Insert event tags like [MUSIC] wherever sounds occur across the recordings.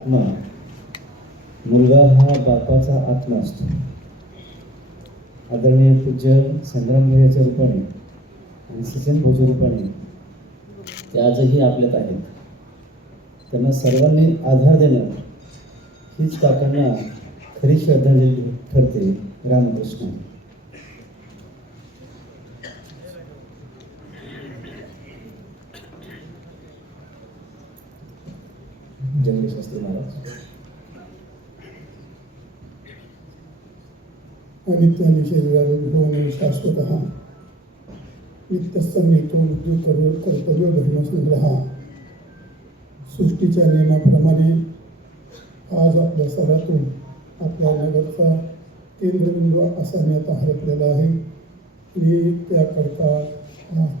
आत्मा मुलगा हा बापाचा आत्मा असतो. आदरणीय पूज्य संग्रामवीराच्या रूपाने आणि सचिन भाऊच्या रूपाने ते आजही आपल्यात आहेत. त्यांना सर्वांनी आधार देणं हीच काकांना खरी श्रद्धांजली ठरते. रामकृष्ण जंगली शास्त्री महाराज अनित्याने शरीरारोग्य होणे शाश्वत नित्यसंगीतो मृत्यू कर्व कर्तव्य धर्मसंग्रह सृष्टीच्या नियमाप्रमाणे आज आपल्या सरातून आपल्या नगरचा केंद्रबिंदू असा हरपलेला आहे. मी त्याकरता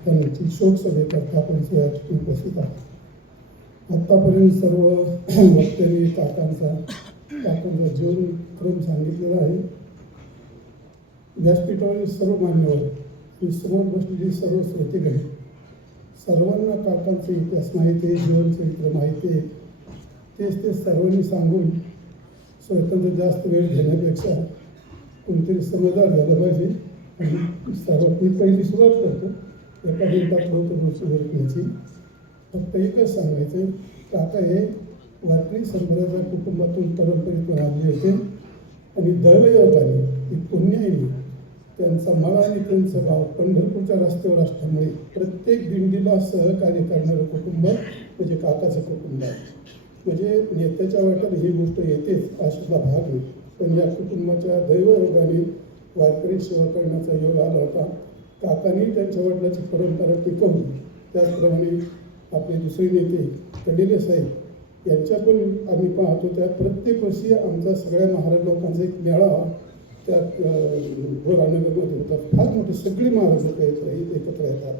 त्यांची शोकसभेकरता आपण सोयात उपस्थित आहोत आत्तापर्यंत सर्व [CLEARS THROAT] वक्त्यांनी काकांचा काकांचा जीवनक्रम सांगितलेला आहे. व्यासपीठावरील सर्व मान्यवर आणि समोर बसलेली सर्व श्रोतेकडे सर्वांना काकांचा इतिहास माहिती आहे जीवनचरित्र माहिती आहे. तेच ते सर्वांनी सांगून स्वतंत्र जास्त वेळ घेण्यापेक्षा कोणतरी समजदार झालं पाहिजे. आणि सर्वात मी पहिली सुरुवात करतो. एका दिवसात लवकर गोष्टी घेण्याची फक्त एकच सांगायचं काका हे वारकरी संप्रदायाच्या कुटुंबातून परंपरेतून आले होते. आणि दैवयोगाने ही पुण्याईने त्यांचा मला आणि त्यांचं गाव पंढरपूरच्या रस्त्यावर असल्यामुळे प्रत्येक दिंडीला सहकार्य करणारं कुटुंब म्हणजे काकाचं कुटुंब आहे. म्हणजे नेत्याच्या वाट्यात ही गोष्ट येतेच अशातला भाग नाही पण या कुटुंबाच्या दैवयोगाने वारकरी सेवा करण्याचा योग आला होता. काकांनी त्यांच्या वडिलाची परंपरा टिकवली. त्याचप्रमाणे आपले दुसरे नेते कडिले साहेब यांच्या पण आम्ही पाहतो त्यात प्रत्येक वर्षी आमचा सगळ्या महाराज लोकांचा एक मेळावा त्यात भोर आनंदमध्ये होतात फार मोठी सगळी महाराज लोक एकत्र येतात.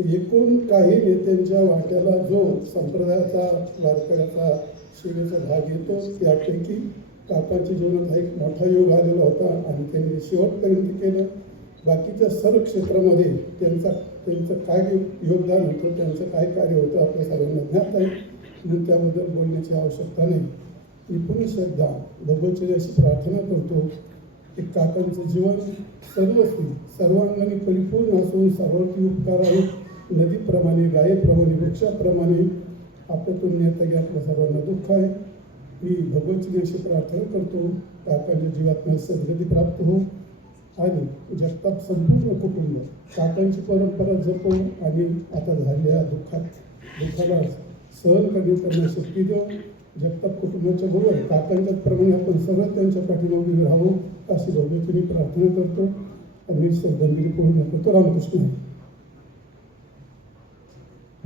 एकूण काही नेत्यांच्या वाट्याला जो संप्रदायाचा वारकऱ्याचा सेवेचा भाग येतो त्यापैकी काकांच्या जीवनात हा एक मोठा योग आलेला होता आणि त्यांनी शेवटपर्यंत केलं. बाकीच्या सर्व क्षेत्रामध्ये त्यांचा त्यांचं काय योगदान होतं त्यांचं काय कार्य होतं आपल्या सगळ्यांना ज्ञात आहे. म्हणून त्याबद्दल बोलण्याची आवश्यकता नाही. मी पुन्हा श्रद्धा भगवतची अशी प्रार्थना करतो. ते काकांचं जीवन सर्वस्वी सर्वांगाने परिपूर्ण असून सर्वांची उपकार आहेत. नदीप्रमाणे गायेप्रमाणे वृक्षाप्रमाणे आपल्यातून नेता आपल्या सर्वांना दुःख आहे. मी भगवतची अशी प्रार्थना करतो. काकांच्या जीवात्म्यात सद्गती प्राप्त हो. आणि जगतात संपूर्ण कुटुंब काकांची परंपरा जपून आणि आता झालेल्या दुःखात दुःखाला सहन करणे त्यांना शक्ती देऊ जगताप कुटुंबाच्या बरोबर काकांच्याच प्रमाणे आपण सर्व त्यांच्या पाठीला उभी राहू. अशी भगवतीने प्रार्थना करतो. आणि श्रद्धांजली पूर्ण करतो. रामकृष्ण.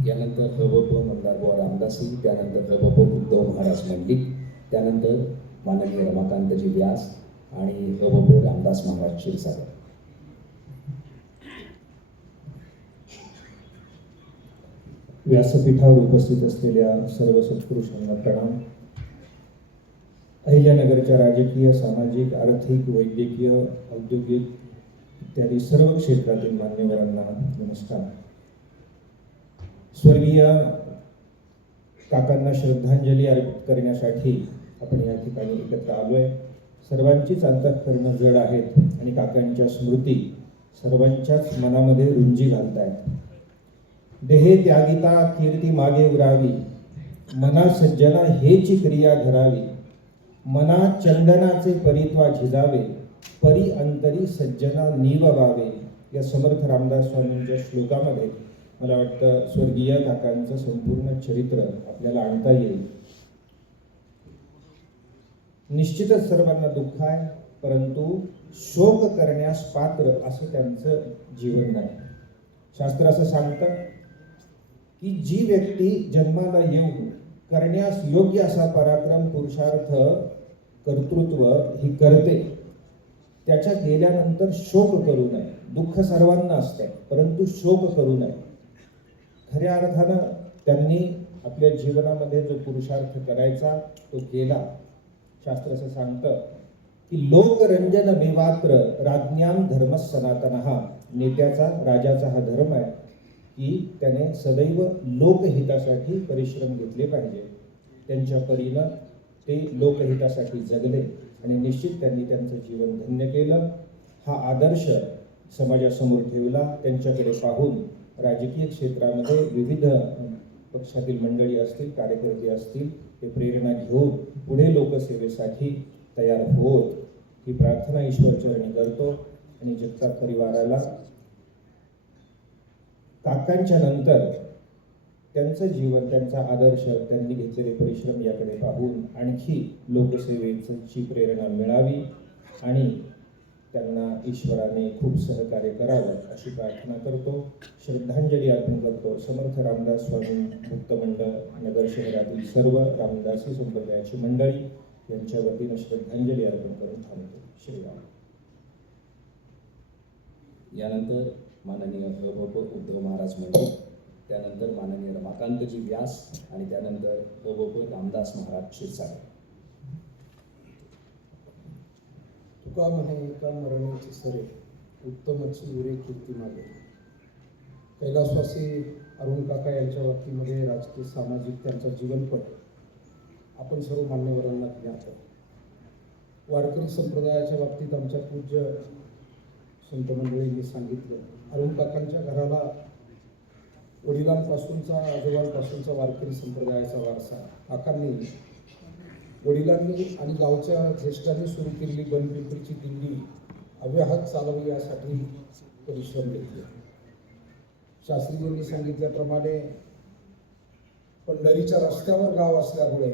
यानंतर हबप मंदारबुवा रामदासी त्यानंतर हबप उद्धव महाराज मंडिक त्यानंतर माननीय रमाकांतजी व्यास आणि हबप रामदास महाराज क्षीरसागर. व्यासपीठावर उपस्थित असलेल्या सर्व सत्पुरुषांना प्रणाम. अहिल्यानगरच्या राजकीय सामाजिक आर्थिक वैद्यकीय औद्योगिक इत्यादी सर्व क्षेत्रातील मान्यवरांना नमस्कार. स्वर्गीय काकांना श्रद्धांजली अर्पित करण्यासाठी आपण या ठिकाणी एकत्र आलोय. सर्वांचीच अंतःकरणं जड आहेत आणि काकांच्या स्मृती सर्वांच्याच मनामध्ये रुंजी घालतायत. देहे त्यागिता कीर्ती मागे उरावी. मना सज्जना हेची क्रिया घरावी मना चंदनाचे परित्वा झिजावे परी अंतरी सज्जना निववावे या समर्थ रामदास स्वामींच्या श्लोकामध्ये मला वाटतं स्वर्गीय काकांचं संपूर्ण चरित्र आपल्याला आणता येईल. निश्चितच सर्वांना दुःख आहे परंतु शोक करण्यास पात्र असं त्यांचं जीवन नाही. शास्त्र असं सांगतं की जी व्यक्ती जन्माला येऊन करण्यास योग्य असा पराक्रम पुरुषार्थ कर्तृत्व ही करते. त्याच्या गेल्यानंतर शोक करू नये. दुःख सर्वांना असते परंतु शोक करू नये. खऱ्या अर्थानं त्यांनी आपल्या जीवनामध्ये जो पुरुषार्थ करायचा तो केला. शास्त्र असं सांगतं की लोकरंजन विवात्र राज्ञाम धर्म सनातन. हा नेत्याचा राजाचा हा धर्म आहे की त्याने सदैव लोकहितासाठी परिश्रम घेतले पाहिजे. त्यांच्या परीनं ते लोकहितासाठी जगले आणि निश्चित त्यांनी त्यांचं जीवन धन्य केलं. हा आदर्श समाजासमोर ठेवला. त्यांच्याकडे पाहून राजकीय क्षेत्रामध्ये विविध पक्षातील मंडळी असतील कार्यकर्ते असतील ते प्रेरणा घेऊन पुढे लोकसेवेसाठी तयार होत. ही प्रार्थना ईश्वरचरणी करतो आणि जगताप परिवाराला. काकांच्या नंतर त्यांचं जीवन त्यांचा आदर्श त्यांनी घेतलेले परिश्रम याकडे पाहून आणखी लोकसेवेची प्रेरणा मिळावी आणि त्यांना ईश्वराने खूप सहकार्य करावं अशी प्रार्थना करतो. श्रद्धांजली अर्पण करतो. समर्थ रामदास स्वामी मुक्त मंडळ नगर शहरातील सर्व रामदासी संप्रदायाची मंडळी यांच्या वतीनं श्रद्धांजली अर्पण करून थांबतो. श्रीराम यानंतर माननीय उद्धव महाराज मंडळ त्यानंतर माननीय रमाकांतजी व्यास आणि त्यानंतर हभप रामदास महाराज क्षीरसागर तुका म्हणे एका मरणाची सरे उत्तमची उरे कीर्ती मागे कैलासवासी अरुण काका यांच्या बाबतीमध्ये राजकीय सामाजिक त्यांचा जीवनपट आपण सर्व मान्यवरांना ज्ञात वारकरी संप्रदायाच्या बाबतीत आमच्या पूज्य संत मंडळींनी सांगितलं अरुण काकांच्या घराला वडिलांपासूनचा आजोबांपासूनचा वारकरी संप्रदायाचा वारसा काकांनी वडिलांनी आणि गावच्या ज्येष्ठांनी सुरू केलेली बनपिंपरीची दिंडी अव्याहत चालवी यासाठी परिश्रम घेतले शास्त्रीजींनी सांगितल्याप्रमाणे पंढरीच्या रस्त्यावर गाव असल्यामुळे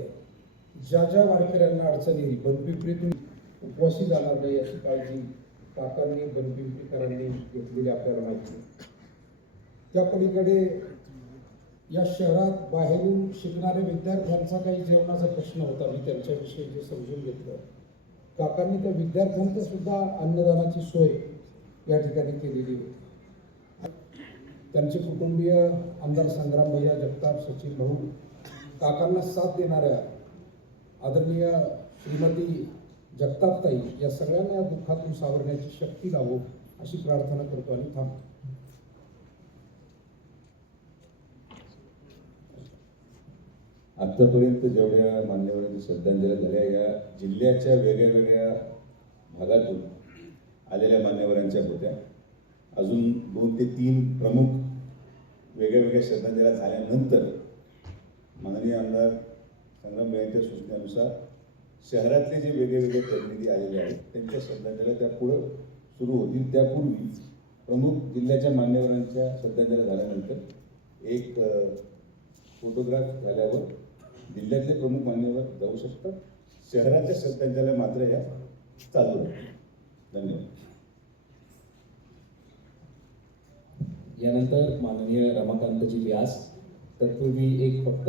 ज्या ज्या वारकऱ्यांना अडचणी येईल बनपिंपरीतून उपवासी जाणार नाही याची काळजी काकांनी बनपिंपरीकरांनी घेतलेली आपल्याला माहिती आहे. त्या पलीकडे या शहरात बाहेरून शिकणाऱ्या विद्यार्थ्यांचा काही जेवणाचा प्रश्न होता मी त्यांच्याविषयी जे समजून घेतलं. काकांनी त्या विद्यार्थ्यांचं सुद्धा अन्नदानाची सोय या ठिकाणी केलेली होती. त्यांचे कुटुंबीय आमदार संग्राम भैया जगताप सचिन भाऊ काकांना साथ देणाऱ्या आदरणीय श्रीमती जगतापताई या सगळ्यांना या दुःखातून सावरण्याची शक्ती लावो अशी प्रार्थना करतो आणि थांबतो. आत्तापर्यंत जेवढ्या मान्यवरांची श्रद्धांजली झाल्या या जिल्ह्याच्या वेगळ्या वेगळ्या भागातून आलेल्या मान्यवरांच्या होत्या. अजून दोन ते तीन प्रमुख वेगळ्या वेगळ्या श्रद्धांजल्या झाल्यानंतर माननीय आमदार संग्राम यांच्या सूचनेनुसार शहरातले जे वेगळे वेगळे प्रतिनिधी आलेले आहेत त्यांच्या श्रद्धांजल्या त्या पुढं सुरू होतील. त्यापूर्वी प्रमुख जिल्ह्याच्या मान्यवरांच्या श्रद्धांजल्या झाल्यानंतर एक फोटोग्राफ झाल्यावर जिल्ह्यातले प्रमुख मान्यवर जाऊ शकतात. शहराच्या श्रद्धांजल्या मात्र या चालू धन्यवाद. यानंतर माननीय रमाकांतजी व्यास तत्पूर्वी एक फक्त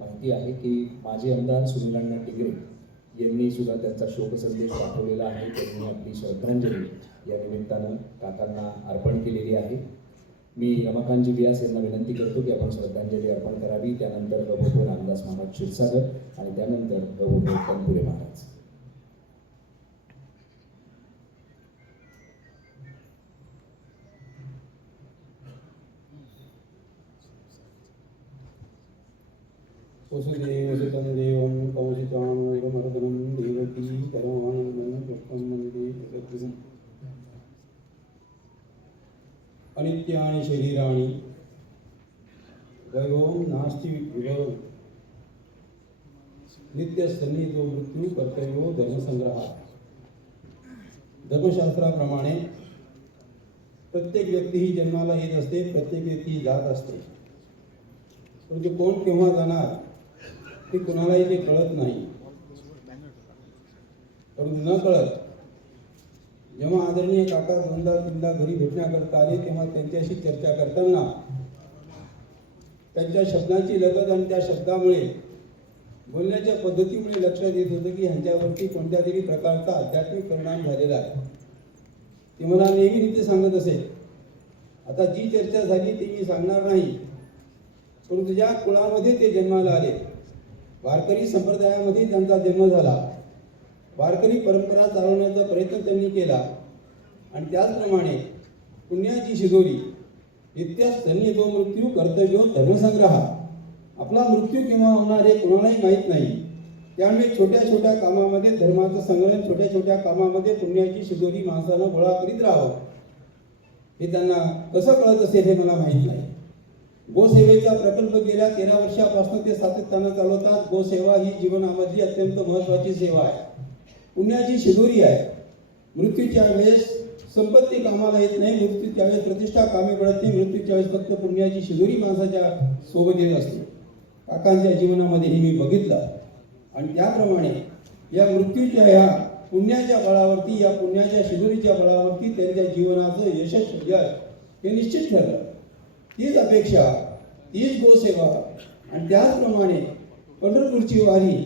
माहिती आहे की माजी आमदार सुनीलांना टिगरे यांनी सुद्धा त्यांचा शोकसंदेश पाठवलेला आहे. त्यांनी आपली श्रद्धांजली या निमित्तानं काकांना अर्पण केलेली आहे. मी रमाकांतजी व्यास यांना विनंती करतो की आपण श्रद्धांजली अर्पण करावी. त्यानंतर प्रभू रामदास महाराज क्षीरसागर आणि त्यानंतर प्रभू कनपुरे महाराज. वसुदेव देवं मृत्यू कर्तव्यो धर्मसंग्रह धर्मशास्त्राप्रमाणे प्रत्येक व्यक्ती ही जन्माला येत असते प्रत्येक व्यक्ती ही जात असते. परंतु कोण केव्हा जाणार ते कोणालाही ते कळत नाही. परंतु न कळत जेव्हा आदरणीय काका दोनदा तीनदा घरी भेटण्याकरता आले तेव्हा त्यांच्याशी चर्चा करताना त्यांच्या शब्दांची लगत आणि त्या शब्दामुळे बोलण्याच्या पद्धतीमुळे लक्षात येत होतं की ह्यांच्यावरती कोणत्या तरी प्रकारचा आध्यात्मिक परिणाम झालेला आहे. ते मला नेहमी नीती सांगत असेल आता जी चर्चा झाली ती मी सांगणार नाही. परंतु ज्या कुळामध्ये ते जन्माला आले वारकरी संप्रदायामध्ये त्यांचा जन्म झाला. वारकरी परंपरा चालवण्याचा प्रयत्न त्यांनी केला. आणि त्याचप्रमाणे पुण्याची शिजोरी नित्यास त्यांनी तो मृत्यू कर्तव्य धर्मसंग्रह. आपला मृत्यू केव्हा होणार हे कोणालाही माहीत नाही. त्यामुळे छोट्या छोट्या कामामध्ये धर्माचं संग्रहण छोट्या छोट्या कामामध्ये पुण्याची शिदोरी माणसानं गोळा करीत राहावं. हे त्यांना कसं कळत असेल हे मला माहीत नाही. गोसेवेचा प्रकल्प गेल्या तेरा वर्षापासून ते सातत्यानं चालवतात. गोसेवा ही जीवनामधली अत्यंत महत्त्वाची सेवा आहे. पुण्याची शिदोरी आहे. मृत्यूच्या वेळेस संपत्ती कामाला येत नाही. मृत्यूच्या वेळेस प्रतिष्ठा कामी पडत नाही. मृत्यूच्या वेळेस फक्त पुण्याची शिदोरी माणसाच्या सोबत येत असते. काकांच्या जीवनामध्ये हे मी बघितलं. आणि त्याप्रमाणे या मृत्यूच्या ह्या पुण्याच्या बळावरती या पुण्याच्या शिदुरीच्या बळावरती त्यांच्या जीवनाचं यशस्वी म्हणजे यश हे निश्चित ठरलं. तीच अपेक्षा तीच गोसेवा आणि त्याचप्रमाणे पंढरपूरची वारी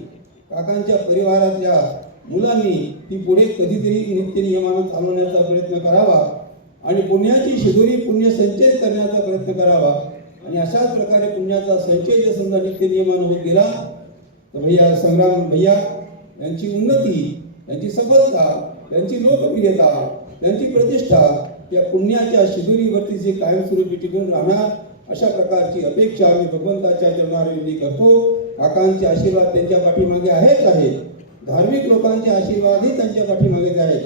काकांच्या परिवारातल्या मुलांनी ती पुढे कधीतरी नित्यनियमानं चालवण्याचा प्रयत्न करावा आणि पुण्याची शिदुरी पुण्य संचय करण्याचा प्रयत्न करावा. आणि अशाच प्रकारे पुण्याचा संचय जर समजा नित्यनियमानं होत गेला. तर भैया संग्राम भैया यांची उन्नती यांची सफलता त्यांची लोकप्रियता त्यांची प्रतिष्ठा या पुण्याच्या शिदुरीवरती जे कायमस्वरूपी टिकून राहणार अशा प्रकारची अपेक्षा आम्ही भगवंताच्या चरणारविंदी करतो. काकांचे आशीर्वाद त्यांच्या पाठीमागे आहेच आहे. धार्मिक लोकांचे आशीर्वादही त्यांच्या पाठीमागेच आहेत.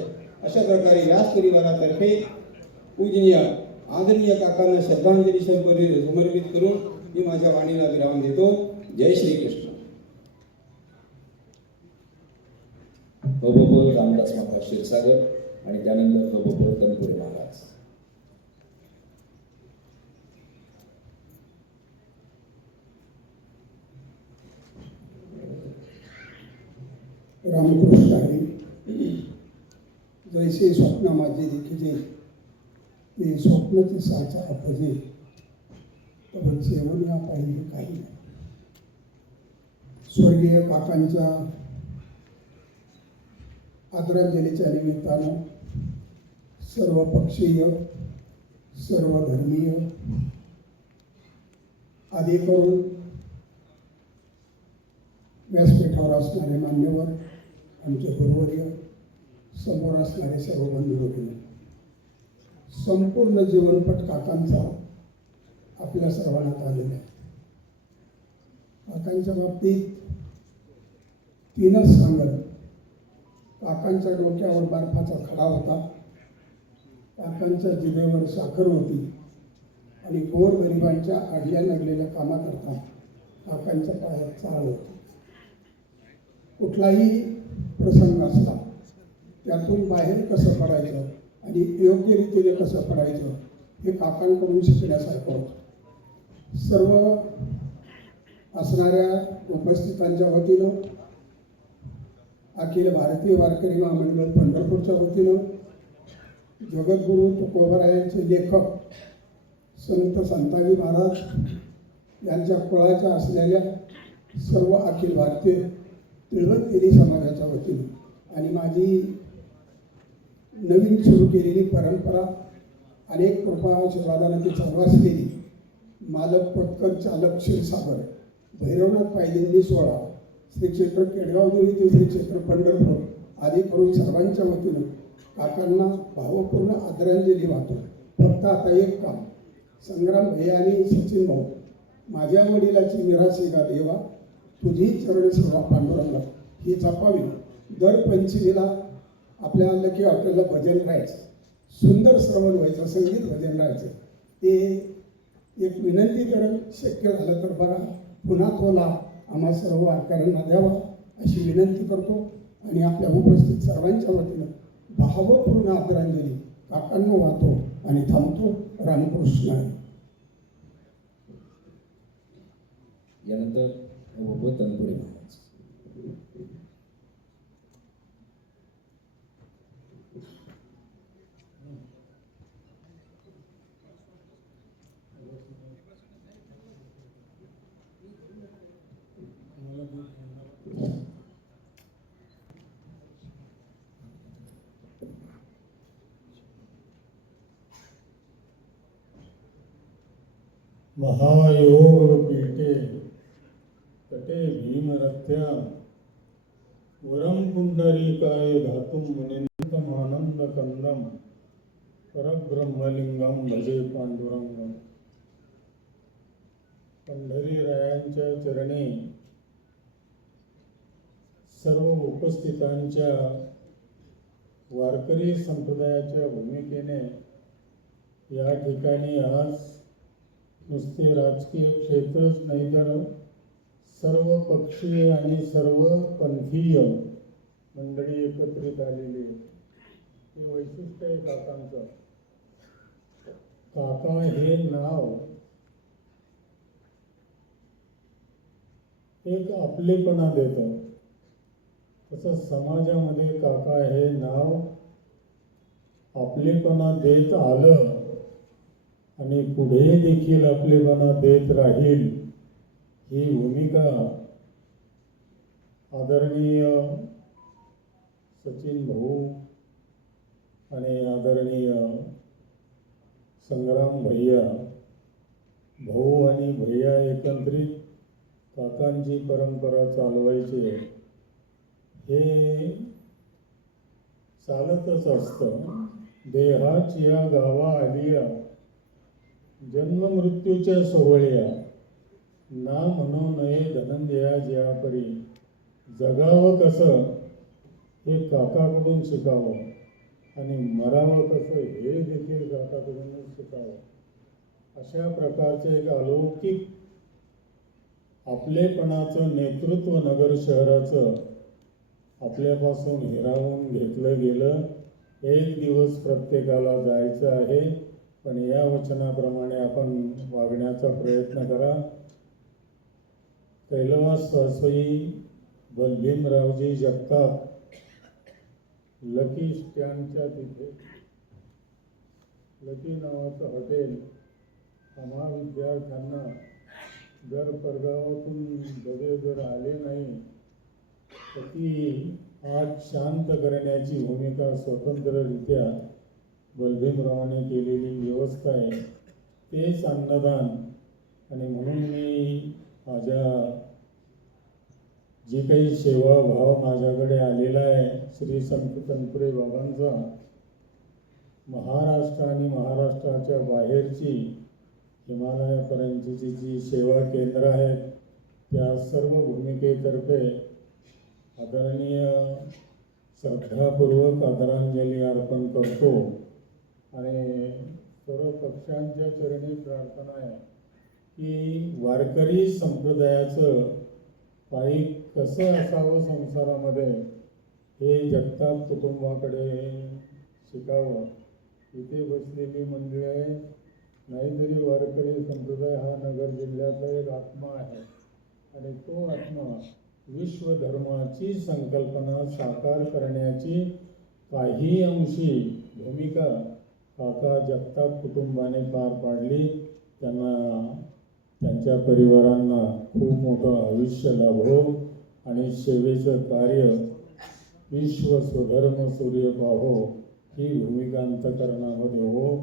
अशा प्रकारे व्यास परिवारातर्फे पूजनीय आदरणीय काकांना श्रद्धांजली समर्पित समर्पित करून मी माझ्या वाणीला विराम देतो. जय श्री कृष्ण बबोब रामदास महाराज क्षीरसागर आणि त्यानंतर बबोब तनपुरे महाराज. रामकृष्ण हरी जैसे स्वप्न माझे देखिजे ते स्वप्नाचे साचा अपजे. पण सेवन या पाहिजे काही नाही. स्वर्गीय काकांच्या आदरांजलीच्या निमित्तानं सर्व पक्षीय सर्व धर्मीय आदी करून व्यासपीठावर असणारे मान्यवर आमचे गुरुवर्य समोर असणारे सर्व बंधू भगिनी संपूर्ण जीवनपट काकांचा आपल्या सर्वांना आलेला आहे. काकांच्या बाबतीत तीनच सांगत काकांच्या डोक्यावर बर्फाचा खडा होता. काकांच्या जिभेवर साखर होती. आणि गोर गरिबांच्या आडल्या लागलेल्या कामाकरता काकांच्या पायात चाळ होती. कुठलाही प्रसंग असला त्यातून बाहेर कसं पडायचं आणि योग्य रीतीने कसं पडायचं हे काकांकडून शिकण्यासारखं होतं. सर्व असणाऱ्या उपस्थितांच्या वतीनं अखिल भारतीय वारकरी महामंडळ पंढरपूरच्या वतीनं जगद्गुरू तुकोबरायांचे लेखक संत संताजी महाराज यांच्या कुळाच्या असलेल्या सर्व अखिल भारतीय तिळवंतेरी समाजाच्या वतीनं आणि माझी नवीन सुरू केलेली परंपरा अनेक कृपा आशीर्वादानं ती मालक पटकर चालक क्षीरसागर भैरवनाथ पायदिंडी सोहळा श्री क्षेत्र केडगाव देवी ते श्री क्षेत्र पंढरपूर आदी करून सर्वांच्या वतीनं काकांना भावपूर्ण आदरांजली वाहतो. फक्त आता एक काम संग्राम भैया आणि सचिन भाऊ माझ्या वडिलाची निराशी देवा तुझी चरण सेवा पांडुरंगा ही जपावी. दर पंचमीला आपल्या की हॉटेलला भजन राहायचं. सुंदर श्रवण व्हायचं संगीत भजन राहायचं. ते एक विनंती करून शक्य झालं तर बघा पुन्हा तो लाभ आम्हा सर्व वारकऱ्यांना द्यावा अशी विनंती करतो. आणि आपल्या उपस्थित सर्वांच्या वतीनं भावपूर्ण आदरांजली. काकांना वाहतो आणि थांबतो रामकृष्ण. हरी. यानंतर महायोगपीठे महायोग तटे भीमरथ्या वरं पुण्डरीकाय धातुं मुनिंतमानंद कंदम परब्रह्मलिंगम भजे पांडुरंगम पंढरीरायांच्या चरणी सर्व उपस्थितांच्या वारकरी संप्रदायाच्या भूमिकेने या ठिकाणी आज नुसते राजकीय क्षेत्रच नाही तर सर्व पक्षीय आणि सर्व पंथीय मंडळी एकत्रित आलेली आहे. हे वैशिष्ट्य आहे काकांचं. काका हे नाव एक आपलेपणा देतं. तसं समाजामध्ये काका हे नाव आपलेपणा देत आलं आणि पुढे देखील आपलेपणा देत राहील ही भूमिका आदरणीय सचिन भाऊ आणि आदरणीय संग्राम भैया भाऊ आणि भैया एकत्रित काकांची परंपरा चालवायची हे चालतच असतं. देहाची या गावा आलिया जन्म मृत्यूच्या सोहळ्या. ना म्हणू नये धनंजया जयापरी. जगावं कसं? हे काकाकडून शिकावं. आणि मरावं कसं? हे देखील काकाकडूनच शिकावं. अशा प्रकारचं एक अलौकिक आपलेपणाचं नेतृत्व नगर शहराचं आपल्यापासून हिरावून घेतलं गेलं. एक दिवस प्रत्येकाला जायचं आहे. पण या वचनाप्रमाणे आपण वागण्याचा प्रयत्न करा. कैलास वासई बलभीमरावजी जगताप लकी स्टँडच्या तिथे. लकी नावाचं हॉटेल आम्हा विद्यार्थ्यांना जर परगावातून डबे जर आले नाही तर ती आज शांत करण्याची भूमिका स्वतंत्ररित्या बलभीमरावाने केलेली व्यवस्था आहे तेच अन्नदान. आणि म्हणून मी माझ्या जी काही सेवाभाव माझ्याकडे आलेला आहे श्री संत तनपुरे बाबांचा महाराष्ट्र आणि महाराष्ट्राच्या बाहेरची हिमालयापर्यंतची जी सेवा केंद्र आहेत त्या सर्व भूमिकेतर्फे आदरणीय श्रद्धापूर्वक आदरांजली अर्पण करतो. आणि सर्व पक्षांच्या चरणी प्रार्थना आहे की वारकरी संप्रदायाचं पायी कसं असावं संसारामध्ये हे जगताप कुटुंबाकडे शिकावं. इथे बसलेली मंडळी आहे नाहीतरी वारकरी संप्रदाय हा नगर जिल्ह्याचा एक आत्मा आहे. आणि तो आत्मा विश्वधर्माची संकल्पना साकार करण्याची काही अंशी भूमिका काका जगताप कुटुंबाने पार पाडली. त्यांना त्यांच्या परिवारांना खूप मोठं आयुष्य लाभो आणि सेवेचं कार्य विश्व स्वधर्म सूर्य पाहो ही भूमिका अंतकरणामध्ये हो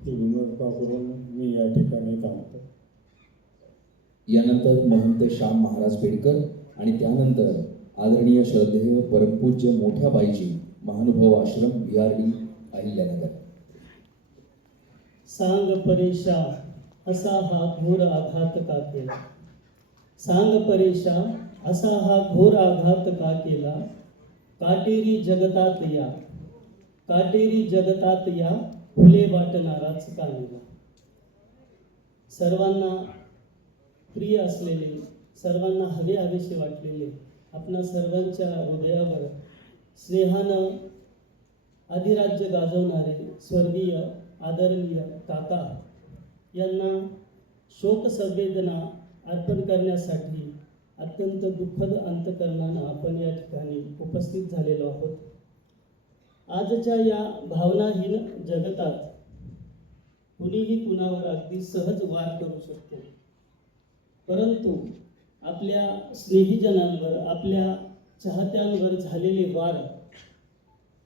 ही भूमिका करून मी या ठिकाणी थांबतो. यानंतर महंत श्याम महाराज पेडकर आणि त्यानंतर आदरणीय श्रद्धेय परमपूज्य मोठ्या बाईजी महानुभाव आश्रम व्ही डी अहिल्यानगर. सांग परेशा असा हा घोर आघात का केला? सांग परेशा असा हा घोर आघात का केला? काटेरी जगतात या. काटेरी जगतात या, फुले वाटणाराच का नेला सर्वांना प्रिय असलेले, सर्वांना हवे हवेसे वाटलेले, आपणा सर्वांच्या हृदयावर स्नेहानं अधिराज्य गाजवणारे स्वर्गीय आदरणीय काका यांना शोकसंवेदना अर्पण करण्यासाठी अत्यंत दुःखद अंतकरणानं आपण या ठिकाणी उपस्थित झालेलो आहोत. आजच्या या भावनाहीन जगतात कुणीही कुणावर अगदी सहज वार करू शकतो. परंतु आपल्या स्नेहीजनांवर आपल्या चाहत्यांवर झालेले वार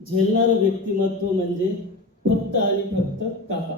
झेलणारं व्यक्तिमत्व म्हणजे फक्त आणि फक्त काका